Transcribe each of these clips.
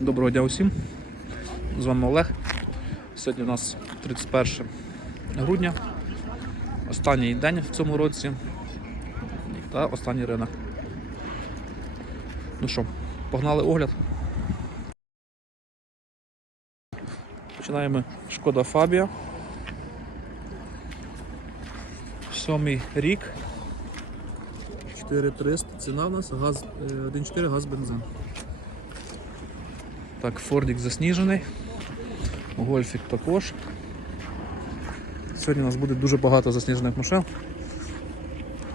Доброго дня усім. З вами Олег. Сьогодні у нас 31 грудня. Останній день в цьому році та останній ринок. Ну що, погнали огляд. Починаємо Шкода Фабія. Сьомий рік. 4300. Ціна у нас газ, е, 1,4 газ бензин. Так, Фордік засніжений. Гольфік також. Сьогодні у нас буде дуже багато засніжених машин.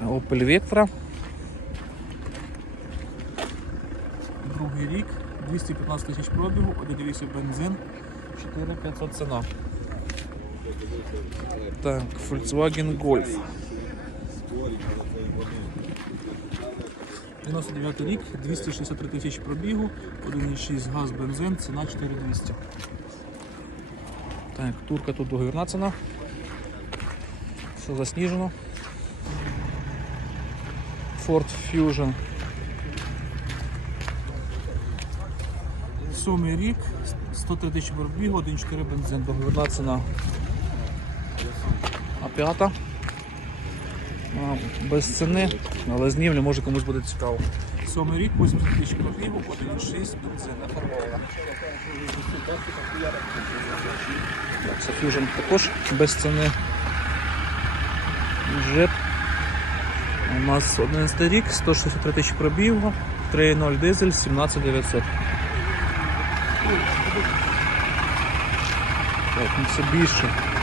Opel Vectra. Другий рік, 215 тисяч пробігу, 1,8 бензин, 4500 ціна. Так, Volkswagen Golf. 99 рік, 263 тисячі пробігу, 1,6 газ, бензин, ціна 4200. Так, турка тут договірна ціна. Все засніжено. Ford Fusion. Сьомий рік, 103 тисячі пробігу, 1,4 бензин, договірна ціна. А п'ята. Без ціни, але знімлю, може комусь буде цікаво. Сьомий рік, 80 тисяч пробігу, 1,6 бензин, не фарбована. Це Fusion також без ціни. Джип. У нас 11 рік, 163 тисячі пробігу, 3.0 дизель, 17900. Так, ну це більше.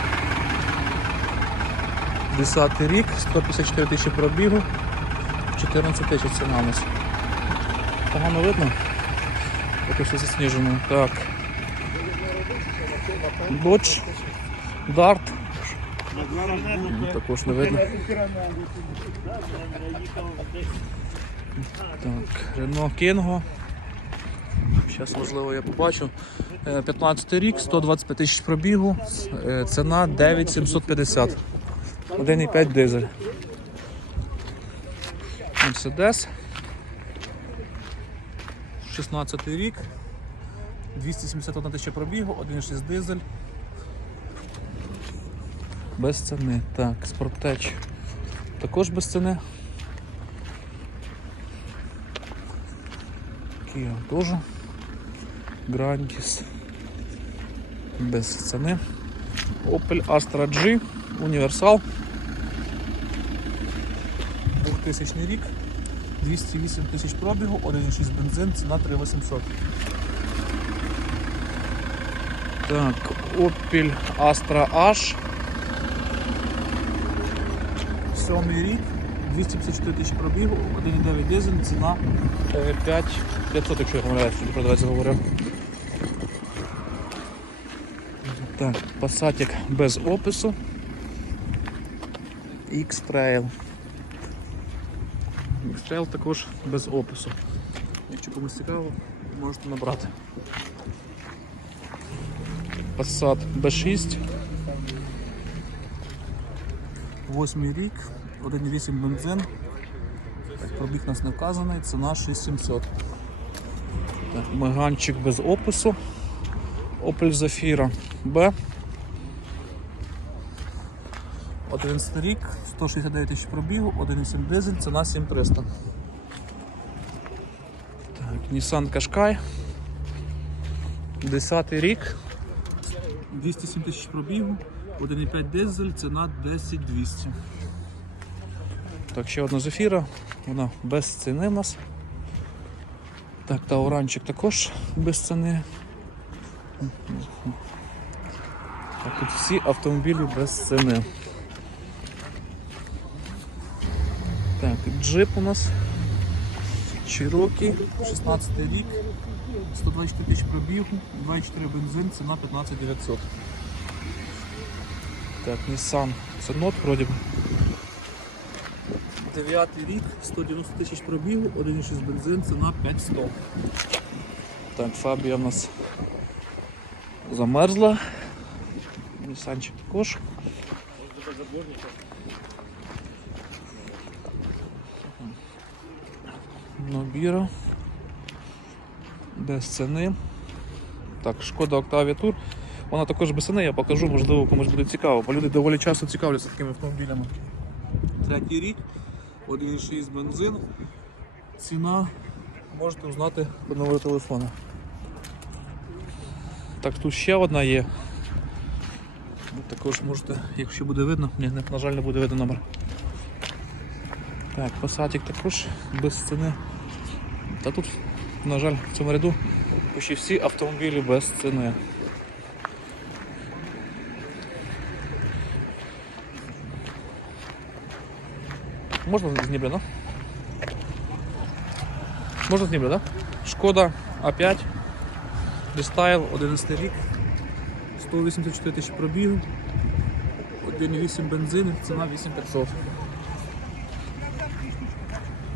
10 рік, 154 тисячі пробігу, 14 тисяч ціна у нас. Погано видно? Поки все засніжено. Так. Dodge, Dart. Ну, Також не видно. Так, Renault Kingo. Зараз, можливо, я побачу. Е, 15 рік, 125 тисяч пробігу, е, ціна 9750. 1,5 дизель. Mercedes. 16 рік. 271 тисяча пробігу, 1,6 дизель. Без ціни. Так, Sportage. Також без ціни. Kia теж. Grandis. Без ціни. Opel Astra G. Універсал. 2000 рік. 208 тисяч пробігу, 1,6 бензин, ціна 3800. Так, Opel Astra H. Сьомий рік, 254 тисячі пробігу, 1,9 дизель, ціна е, 5500, якщо я помиляюсь, що продавець говорив. Так, Passatик без опису. X-Trail. X-Trail також без опису. Якщо комусь цікаво, можете набрати. Passat B6. Восьмий рік, 1,8 бензин. Так, пробіг нас не вказаний, ціна 6700. Так, Меганчик без опису. Opel Zafira B. 11 рік, 169 тисяч пробігу, 1,7 дизель, ціна 7300. Так, Nissan Qashqai. 10 рік, 207 тисяч пробігу, 1,5 дизель, ціна 10200. Так, ще одна зефіра, вона без ціни в нас. Так, та оранчик також без ціни. Так, тут всі автомобілі без ціни. Так, джип у нас. Cherokee, 16 рік, 124 тисяч пробігу, 2,4 бензин, ціна 15 900. Так, Nissan Ценот, вроді би. 9 рік, 190 тисяч пробігу, 1,6 бензин, ціна 5100. Так, Фабія у нас замерзла. Нісанчик також. Нобіра. Без ціни. Так, шкода Octavia Tour. Вона також без ціни, я покажу, можливо, комусь буде цікаво, бо люди доволі часто цікавляться такими автомобілями. Третій рік, 1,6 бензин. Ціна можете узнати по номеру телефону. Так, тут ще одна є. Також можете, якщо буде видно, ні, на жаль, не буде видно номер. Так, посадик також без ціни. Та тут, на жаль, в цьому ряду почти всі автомобілі без ціни. Можна з Дніпра, да? Можна з Дніпра, да? Шкода А5, Рестайл, 11 рік, 184 тисячі пробігу, 1,8 бензин, ціна 8500.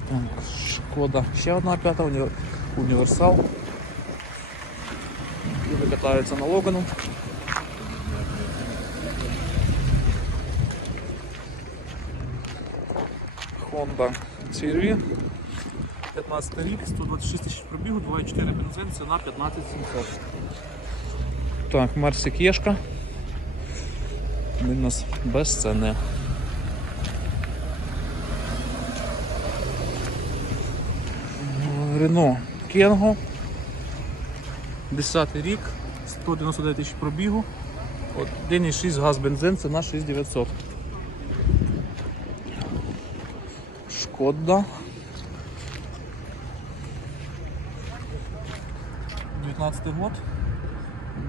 Так, Шкода. Ще одна п'ята уні- універсал. Люди катаються на Логану. Honda CR-V. 15 рік, 126 тисяч пробігу, 2,4 бензин, ціна 15 700. Так, Мерсик Єшка. Він у нас без ціни. Рено Кенго. 10 рік, 199 тисяч пробігу. 1,6 газ бензин, ціна 6900. Шкода. 19 год.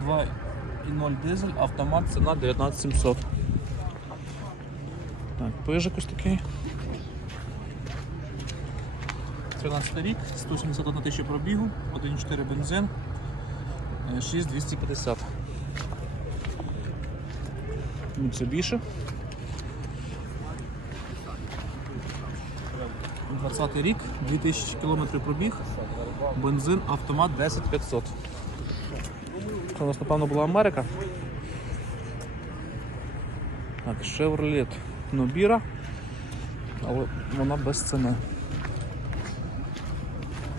2,0 дизель, автомат, ціна 19700. Так, пижик ось такий. 13 рік, 171 тисяча пробігу, 1,4 бензин, е, 6250. Mitsubishi. 20 рік, 2000 км пробіг, бензин, автомат 10500. Це у нас, напевно, була Америка. Так, Chevrolet Nobira, але вона без ціни.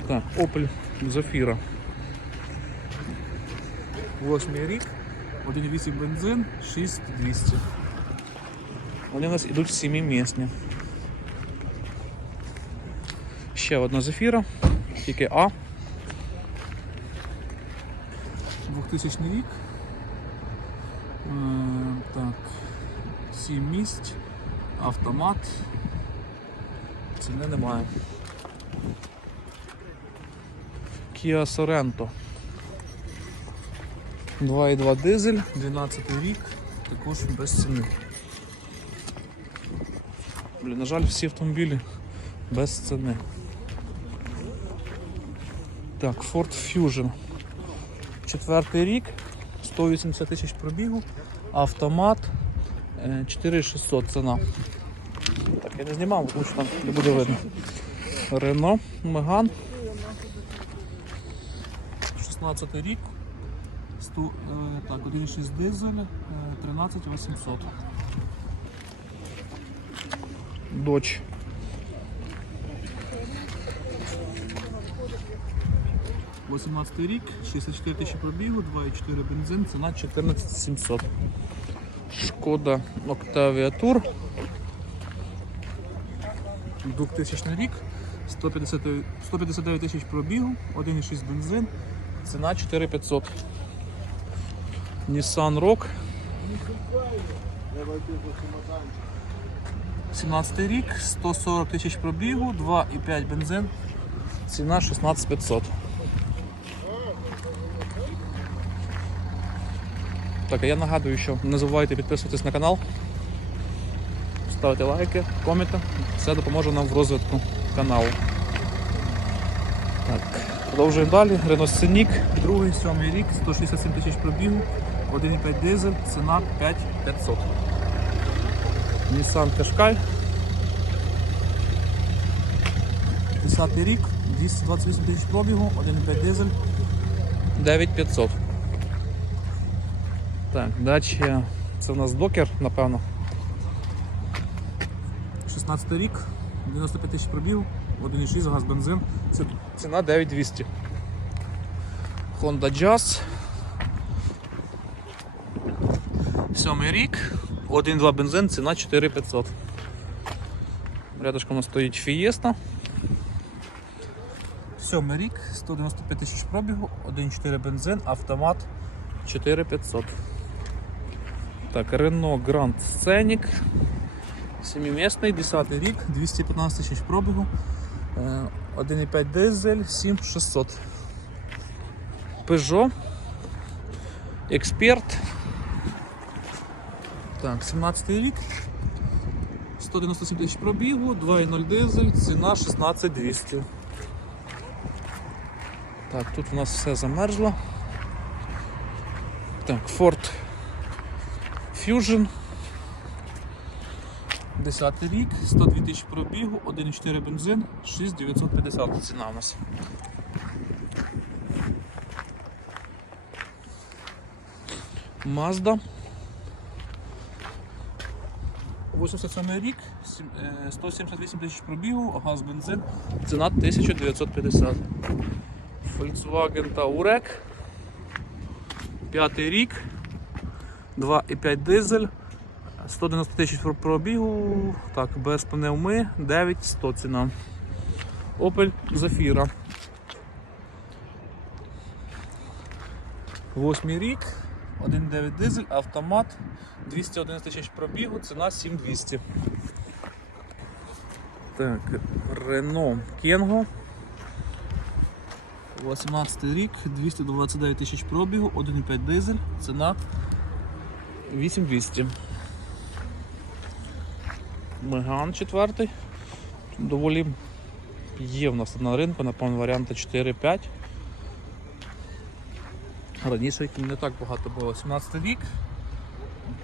Так, Opel Zafira. Восьмий рік, 1,8 бензин, 6200. Вони у нас ідуть сімімісні. Ще одна Zafira, тільки А. 2000 рік. Е, так, 7 місць, автомат. Ціни немає. Kia Sorento. 2,2 дизель, 12 рік, також без ціни. Блін, на жаль, всі автомобілі без ціни. Так, Ford Fusion. Четвертий рік, 180 тисяч пробігу, автомат, е, 4600 ціна. Так, я не знімав, тому що там не буде видно. Renault Megane. 16 рік. 100, е, так, 1,6 дизель, е, 13 800. Рік, 64 тисячі пробігу, 2,4 бензин, ціна 14 700. Шкода Octavia Tour. 2000 рік, 159 тисяч пробігу, 1,6 бензин, ціна 4500. Nissan Rock. 17 рік, 140 тисяч пробігу, 2,5 бензин, ціна 16500. Так, а я нагадую, що не забувайте підписуватись на канал, ставити лайки, коменти. Це допоможе нам в розвитку каналу. Так, продовжуємо далі. Renault Scenic, другий, сьомий рік, 167 тисяч пробігу, 1,5 дизель, ціна 5500. Nissan Qashqai. 10 рік, 228 тисяч пробігу, 1,5 дизель, 9500. Так, далі це в нас докер, напевно. 16 рік, 95 тисяч пробігу, 1,6 газ бензин, Ці- ціна 9200. Honda Jazz. Сьомий рік, 1,2 бензин, ціна 4500. Рядочком стоїть Fiesta. Сьомий рік, 195 тисяч пробігу, 1,4 бензин, автомат 4500. Так, Renault Grand Scenic. 7 10 рік, 215 тисяч пробігу, е, 1.5 дизель, 7600. Peugeot. Експерт. Так, 17 рік. 197 тисяч пробігу, 2.0 дизель, ціна 16200. Так, тут у нас все замерзло. Так, Ford Fusion. 10 рік, 102 тисячі пробігу, 1,4 бензин, 6950 ціна у нас. Mazda. 87 рік, е, 178 тисяч пробігу, газ бензин, ціна 1950. Volkswagen Touareg. П'ятий рік, 2,5 дизель, 190 тисяч пробігу, так, без пневми, 9100 ціна. Opel Zafira. Восьмий рік, 1,9 дизель, автомат, 211 тисяч пробігу, ціна 7200. Так, Renault Kengo. 18 рік, 229 тисяч пробігу, 1,5 дизель, ціна 8200. Меган четвертий. Доволі є в нас на ринку, напевно, варіанти 4-5. Раніше їх не так багато було. 17 рік.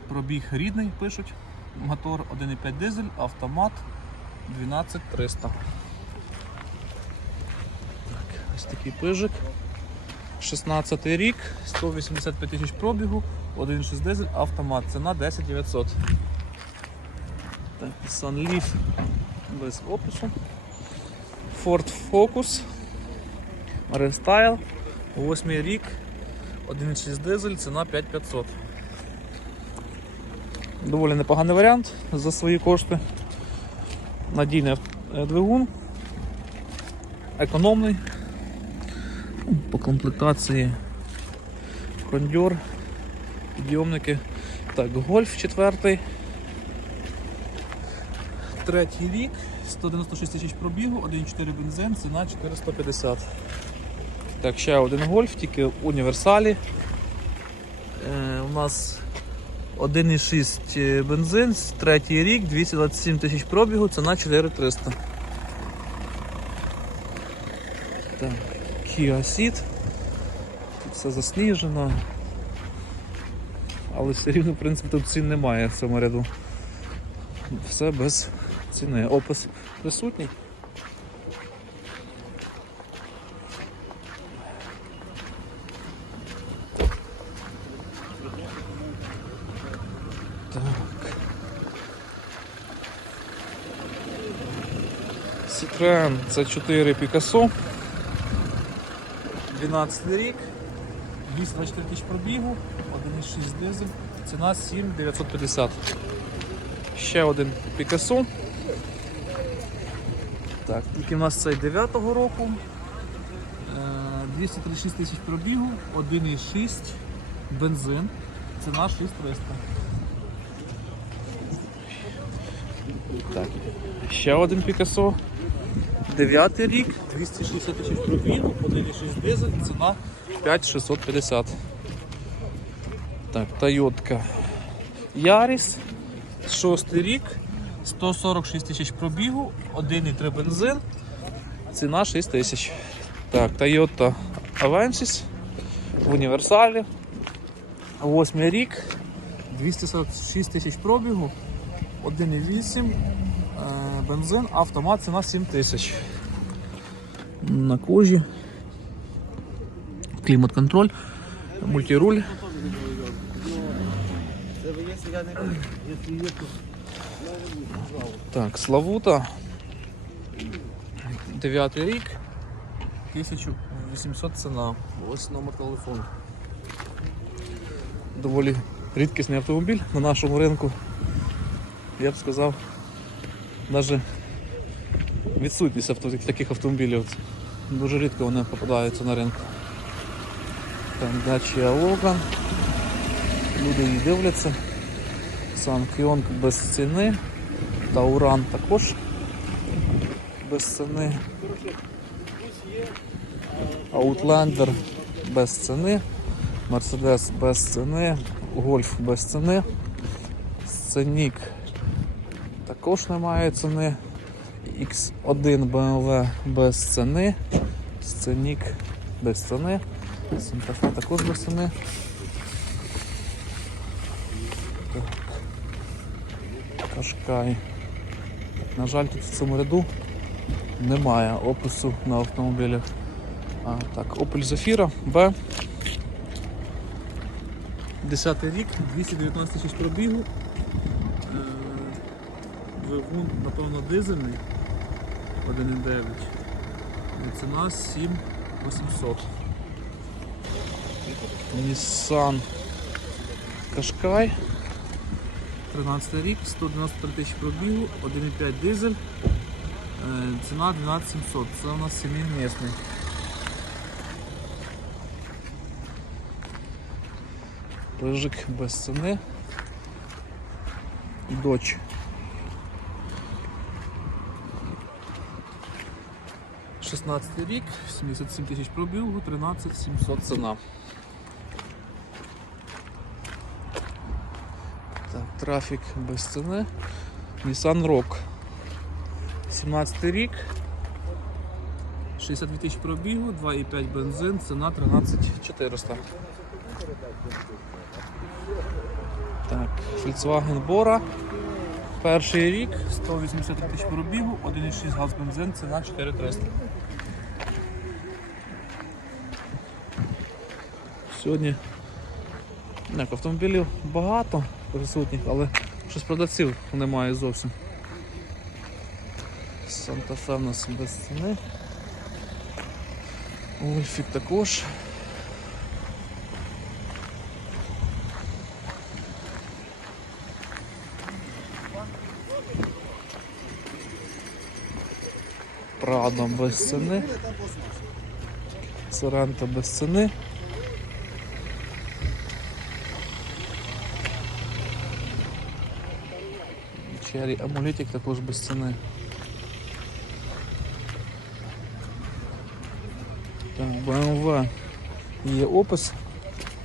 Пробіг рідний, пишуть. Мотор 1,5 дизель, автомат 12300. Так, ось такий пижик. 16 рік, 185 тисяч пробігу, 1,6 дизель, автомат. Ціна 10 900. Так, Nissan Leaf без опису. Ford Focus. Restyle. 8 рік. 1,6 дизель, ціна 5500. Доволі непоганий варіант за свої кошти. Надійний е, двигун. Економний. По комплектації кондьор, підйомники. Так, гольф четвертий. Третій рік, 196 тисяч пробігу, 1,4 бензин, ціна 450. Так, ще один гольф, тільки в універсалі. Е, у нас 1,6 бензин, третій рік, 227 тисяч пробігу, ціна 4300. Так, Kia Ceed. Тут все засніжено. Але все рівно, в принципі, тут цін немає в цьому ряду. Все без ціни. Опис присутній. Так. Citroen C4 Picasso. 12 рік. 224 тисяч пробігу, 1,6 дизель, ціна 7950. Ще один Picasso. Так, тільки в нас цей 9-го року. Е, 236 тисяч пробігу, 1,6 бензин, ціна 6300. Так, ще один Picasso. 9 рік, 260 тисяч пробігу, 1,6 дизель, ціна 5650. Так, Toyota Yaris, 6 рік, 146 тисяч пробігу, 1,3 бензин, ціна 6 тисяч. Так, Toyota Avensis в універсалі. 8 рік, 246 тисяч пробігу, 1,8 е, бензин, автомат, ціна 7 тисяч. На кожі. Клімат-контроль, мультируль. Так, Славута. 9 рік. 1800 ціна. Ось номер телефону. Доволі рідкісний автомобіль на нашому ринку. Я б сказав, навіть відсутність авто, таких автомобілів. Дуже рідко вони попадаються на ринку. Там Dacia Logan. Люди її дивляться. Сам Кіонг без ціни. Тауран також без ціни. Outlander без ціни. Mercedes без ціни. Golf без ціни. Сценік також немає ціни. X1 BMW без ціни. Сценік без ціни. Сантафе також без ціни. Кашкай. На жаль, тут в цьому ряду немає опису на автомобілях. А, так, Opel Zafira B. 10 рік, 219 тисяч пробігу. Е, Двигун, напевно, дизельний 1,9. І Ціна 7800. Nissan Qashqai. 13 рік, 193 тисячі пробігу, 1,5 дизель. Е, Ціна 12700. Це у нас сімеймісний. Пижик без ціни. Дочь. Шістнадцятий рік, 77 тисяч пробігу, 13 700 ціна. Трафік без ціни. Nissan Rock. 17 рік. 62 тисячі пробігу, 2,5 бензин, ціна 13 400. Так, Volkswagen Bora. Перший рік, 180 тисяч пробігу, 1,6 газ бензин, ціна 4300. Сьогодні автомобілів багато присутніх, але щось продавців немає зовсім. Санта-Фе в нас без ціни. Ульфік також. Прада без ціни. Сорента без ціни. Cherry Амулетик також без ціни. Так, BMW є опис.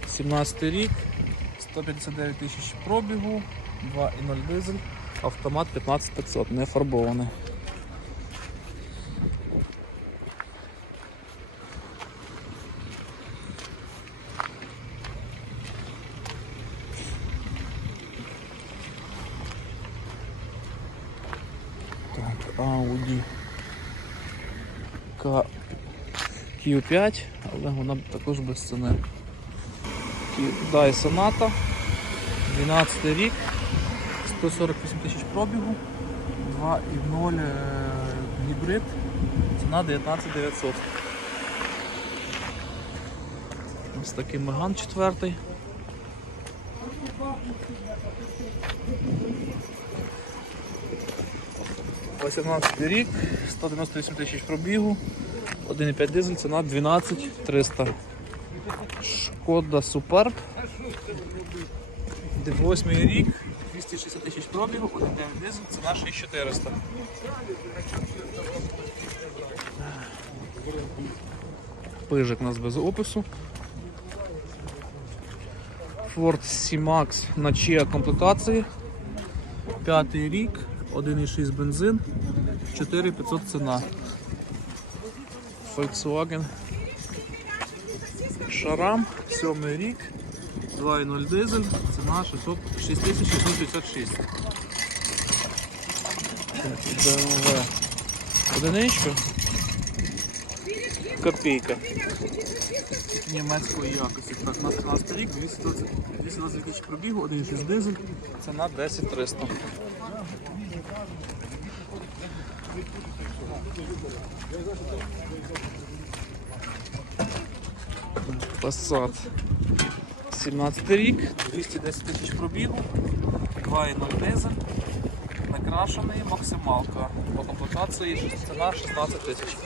17 рік, 159 тисяч пробігу, 2,0 дизель, автомат 15500, не фарбований. Так, Audi К Q5, але вона також без ціни. Hyundai Sonata, 12 рік, 148 тисяч пробігу, 2,0 е, гібрид, ціна 19 900. Ось такий Меган четвертий. Восемнадцятий рік, 198 тисяч пробігу, 1,5 дизель, ціна 12 300. Шкода Суперб. 8 рік, 260 тисяч пробігу, 1,9 дизель, ціна 6400. Пижик у нас без опису. Ford C-Max на Chia комплектації. П'ятий рік, 1,6 бензин, 4500 ціна. Volkswagen Шарам, 7 рік, 2,0 дизель, ціна 600 6666. BMW одиничка. Копійка. Німецької якості. Так, на 15 рік, 220 220 тисяч пробігу, 1,6 дизель, ціна 10 300. Passat 17 рік, 210 тисяч пробігу, 2,0 дизель, накрашений максималка. По комплектації ціна 16 тисяч.